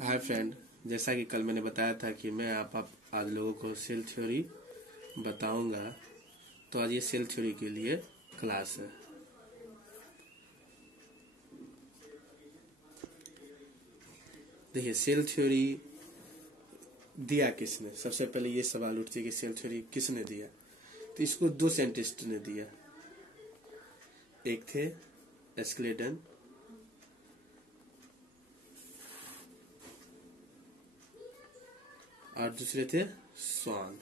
Hi friend, जैसा कि कल मैंने बताया था कि मैं आप आज लोगों को सेल थ्योरी बताऊंगा। तो आज ये सेल थ्योरी के लिए क्लास है। देखिए, सेल थ्योरी दिया किसने? सबसे पहले ये सवाल उठती है कि सेल थ्योरी किसने दिया। तो इसको दो साइंटिस्ट ने दिया। एक थे एस्क्लेडन और दूसरे थे स्वान।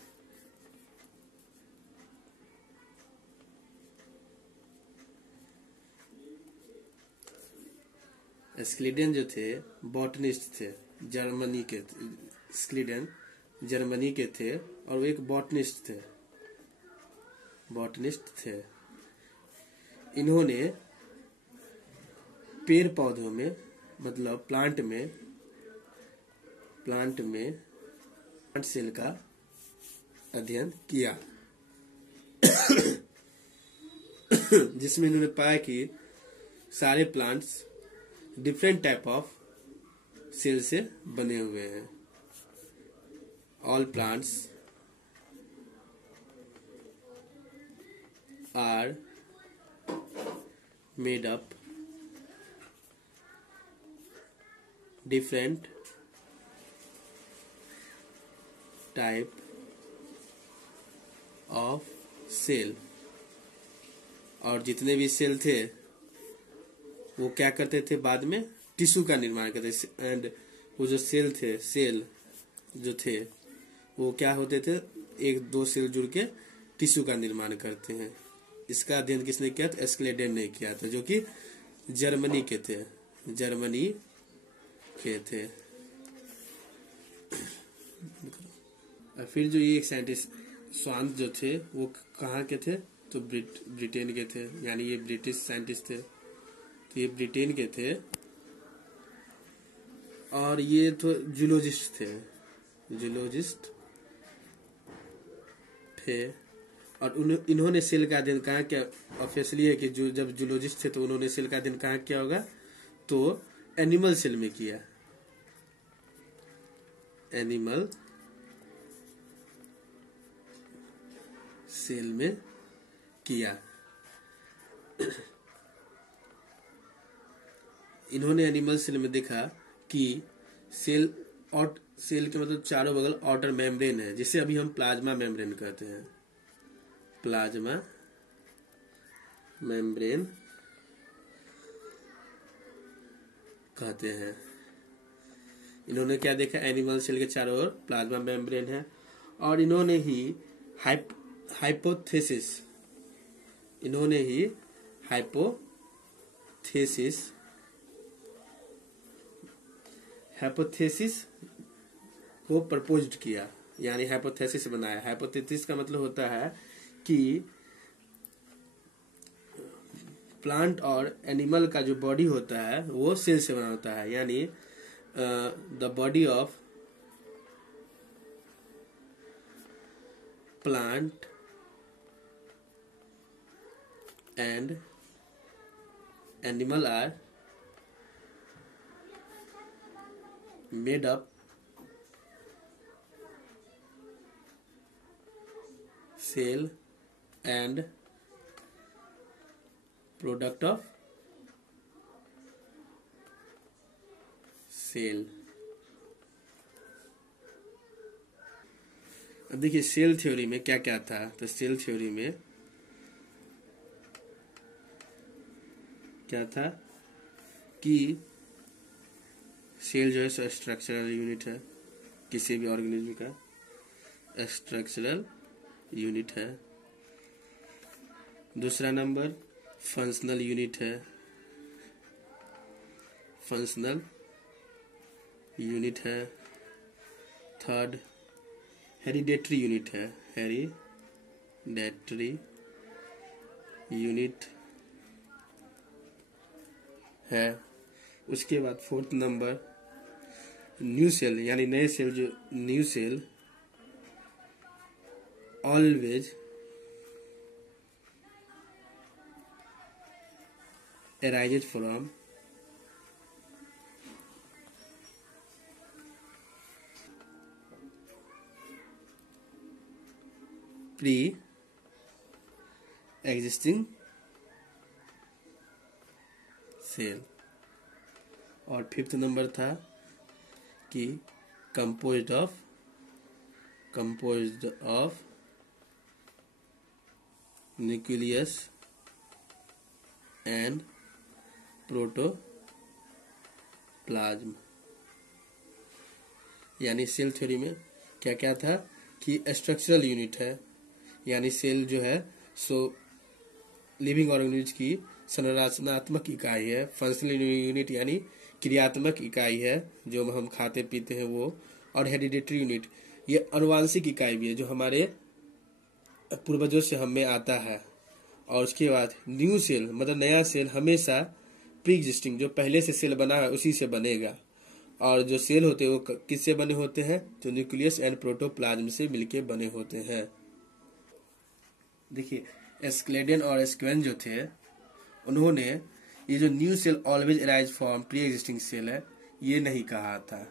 एस्क्लेडन जो थे बॉटनिस्ट थे, जर्मनी के एस्क्लेडन जर्मनी के थे और वो एक बॉटनिस्ट थे। इन्होंने पेड़ पौधों में मतलब प्लांट सेल का अध्ययन किया जिसमें इन्होंने पाया कि सारे plants different type of cell से बने हुए हैं। All plants are made up different type of cell, और जितने भी सेल थे वो क्या करते थे, बाद में टिश्यू का निर्माण करते थे। एंड वो जो सेल जो थे वो क्या होते थे, एक दो सेल जुड़ के टिश्यू का निर्माण करते हैं। इसका अध्ययन किसने किया था? एस्क्लेडन ने किया था, जो कि जर्मनी के थे। और फिर जो ये एक साइंटिस्ट स्वान जो थे वो कहाँ के थे? तो ब्रिटेन के थे, यानी ये ब्रिटिश साइंटिस्ट थे। तो ये ब्रिटेन के थे और ये तो जूलॉजिस्ट थे। और इन्होंने सेल का अध्ययन कहाँ किया? ऑब्वियसली है कि जो जब जूलॉजिस्ट थे तो उन्होंने सेल का अध्ययन कहाँ किया होगा? तो एनिमल सेल में किया। एनिमल सेल में किया। इन्होंने एनिमल सेल में देखा कि सेल के मतलब चारों बगल आउटर मेम्ब्रेन है, जिसे अभी हम प्लाज्मा मेम्ब्रेन कहते हैं। प्लाज्मा मेम्ब्रेन कहते हैं। इन्होंने क्या देखा? एनिमल सेल के चारों ओर प्लाज्मा मेम्ब्रेन है। और इन्होंने ही हाइपोथेसिस को प्रपोज्ड किया, यानी हाइपोथेसिस बनाया। हाइपोथेसिस का मतलब होता है कि प्लांट और एनिमल का जो बॉडी होता है वो सेल से बना होता है, यानी the body of plant and animal are made up cell and product of cell. अब देखिए सेल थ्योरी में क्या क्या था। तो सेल थ्योरी में क्या था कि सेल जो है सो स्ट्रक्चरल यूनिट है, किसी भी ऑर्गेनिज्म का स्ट्रक्चरल यूनिट है। दूसरा नंबर फंक्शनल यूनिट है। थर्ड हेरिडेटरी यूनिट है। उसके बाद फोर्थ नंबर न्यू सेल, यानी नए सेल। जो new cell always arises from pre existing cell. और फिफ्थ नंबर था कि composed of nucleus and protoplasm. यानी सेल थ्योरी में क्या क्या था कि स्ट्रक्चरल यूनिट है, यानी सेल जो है सो लिविंग ऑर्गेनिज्म की संरचनात्मक इकाई है। फंक्शनल यूनिट यानी क्रियात्मक इकाई है जो हम खाते पीते हैं वो। और हेरिडिटरी यूनिट ये अनुवांशिक इकाई भी है जो हमारे पूर्वजों से हमें आता है। और उसके बाद न्यू सेल मतलब नया सेल हमेशा प्री एग्जिस्टिंग जो पहले से सेल बना है उसी से बनेगा। और जो सेल होते हैं वो किससे बने होते हैं, तो न्यूक्लियस एंड प्रोटोप्लाज्म से मिलके बने होते हैं। देखिए एस्क्लेडेन और स्क्वेन जो थे उन्होंने ये जो new cell always arise from pre existing cell है ये नहीं कहा था।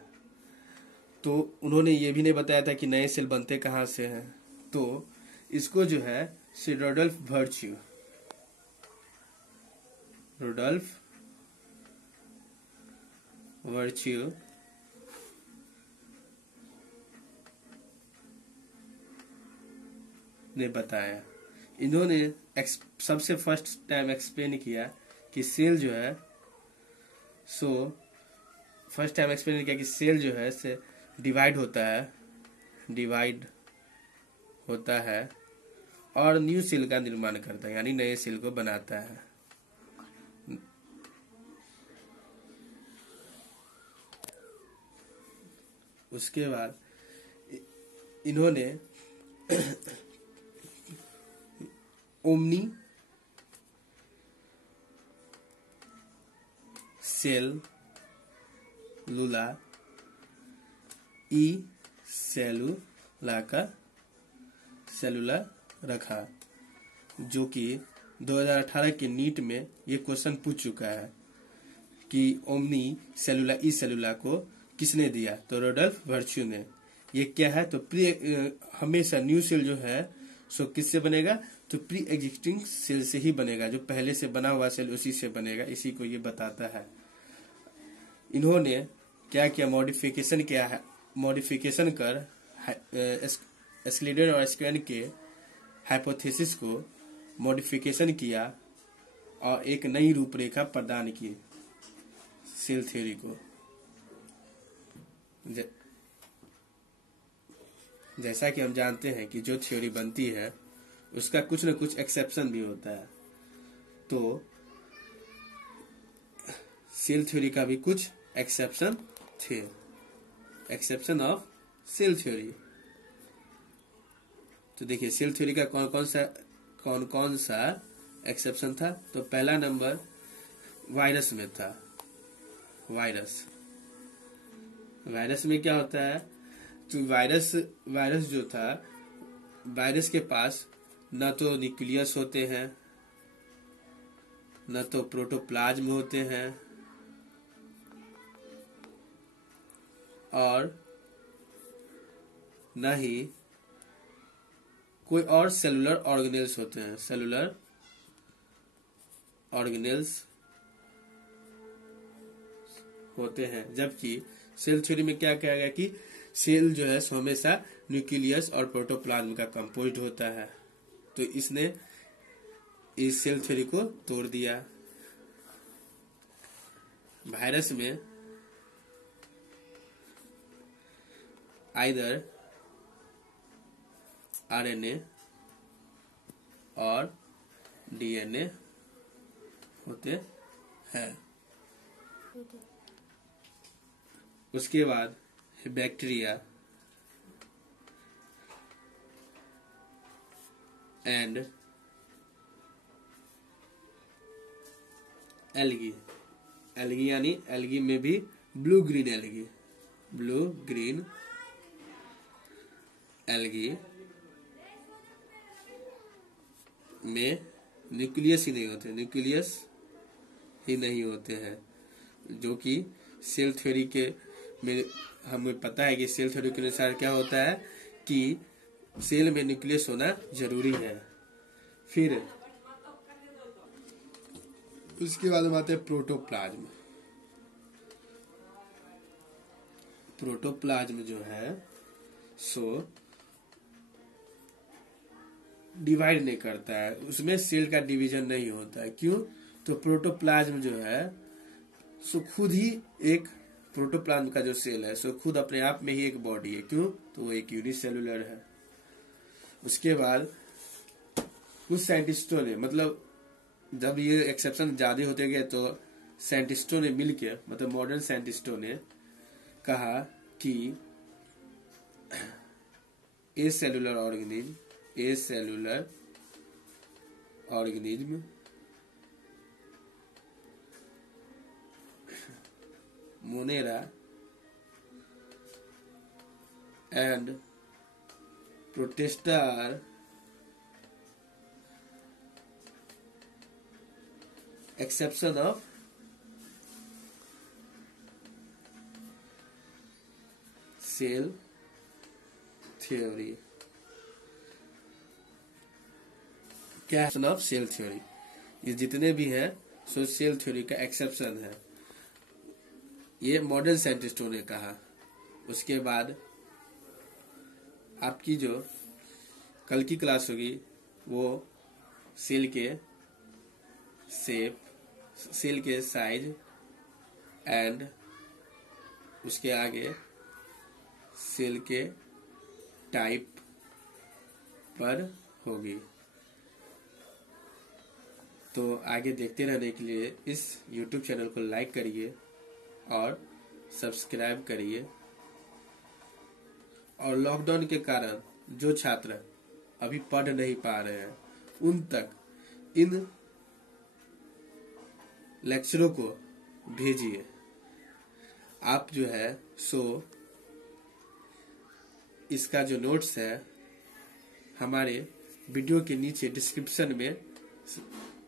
तो उन्होंने ये भी नहीं बताया था कि नए सेल बनते कहाँ से हैं। तो इसको जो है रोडोल्फ वर्च्यू ने बताया। इन्होंने सबसे फर्स्ट टाइम एक्सप्लेन किया कि सेल जो है सेल जो है से डिवाइड होता है और न्यू सेल का निर्माण करता है, यानी नए सेल को बनाता है। उसके बाद इन्होंने ओमनी सेलुला सेलुला रखा, जो कि 2018 के नीट में ये क्वेश्चन पूछ चुका है कि ओमनी सेलुला को किसने दिया, तो रोडोल्फ वर्च्यू ने। ये क्या है, तो हमेशा न्यू सेल जो है सो किससे बनेगा, तो प्री एग्जिस्टिंग सेल से ही बनेगा। जो पहले से बना हुआ सेल उसी से बनेगा, इसी को ये बताता है। इन्होंने क्या किया, मॉडिफिकेशन कर एस्क्लेडेन और स्क्वेन के हाइपोथेसिस को मॉडिफिकेशन किया और एक नई रूपरेखा प्रदान की सेल थ्योरी को। जैसा कि हम जानते हैं कि जो थ्योरी बनती है उसका कुछ न कुछ एक्सेप्शन भी होता है, तो सेल थ्योरी का भी कुछ एक्सेप्शन थे। Exception of cell theory. तो देखिए सेल थ्योरी का कौन कौन सा एक्सेप्शन था। तो पहला नंबर वायरस में था। वायरस में क्या होता है, तो वायरस जो था, वायरस के पास न तो न्यूक्लियस होते हैं, न तो प्रोटोप्लाज्म होते हैं, और न ही कोई और सेलुलर ऑर्गेनेल्स होते हैं। सेलुलर ऑर्गेनेल्स होते हैं। जबकि सेल थ्योरी में क्या कहा गया कि सेल जो है हमेशा न्यूक्लियस और प्रोटोप्लाज्म का कंपोज्ड होता है। तो इसने इस सेल थ्योरी को तोड़ दिया। वायरस में आइदर आरएनए और डीएनए होते हैं। उसके बाद बैक्टीरिया एंड एल्गी यानी एल्गी में भी ब्लू ग्रीन एल्गी में न्यूक्लियस ही नहीं होते हैं। जो कि सेल थ्योरी के में हमें पता है कि सेल थ्योरी के अनुसार क्या होता है कि सेल में न्यूक्लियस होना जरूरी है। फिर उसके बाद हम आते हैं प्रोटोप्लाज्म। प्रोटोप्लाज्म जो है सो डिवाइड नहीं करता है, उसमें सेल का डिवीजन नहीं होता है। क्यों? तो प्रोटोप्लाज्म जो है सो खुद ही एक, प्रोटोप्लाज्म का जो सेल है सो खुद अपने आप में ही एक बॉडी है। क्यों? तो वो एक यूनिसेलुलर है। उसके बाद कुछ साइंटिस्टों ने, मतलब जब ये एक्सेप्शन ज्यादा होते गए तो साइंटिस्टों ने मिलके, मतलब मॉडर्न साइंटिस्टों ने कहा कि acellular organism Monera and Protista exception of cell theory. क्या है ऑफ सेल थ्योरी? ये जितने भी हैं सो सेल थ्योरी का एक्सेप्शन है, ये मॉडर्न साइंटिस्टों ने कहा। उसके बाद आपकी जो कल की क्लास होगी वो सेल के शेप, सेल के साइज एंड उसके आगे सेल के टाइप पर होगी। तो आगे देखते रहने के लिए इस YouTube चैनल को लाइक करिए और सब्सक्राइब करिए। और लॉकडाउन के कारण जो छात्र अभी पढ़ नहीं पा रहे हैं उन तक इन लेक्चरों को भेजिए। आप जो है सो इसका जो नोट्स है हमारे वीडियो के नीचे डिस्क्रिप्शन में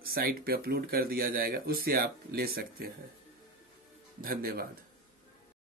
साइट पे अपलोड कर दिया जाएगा, उससे आप ले सकते हैं। धन्यवाद।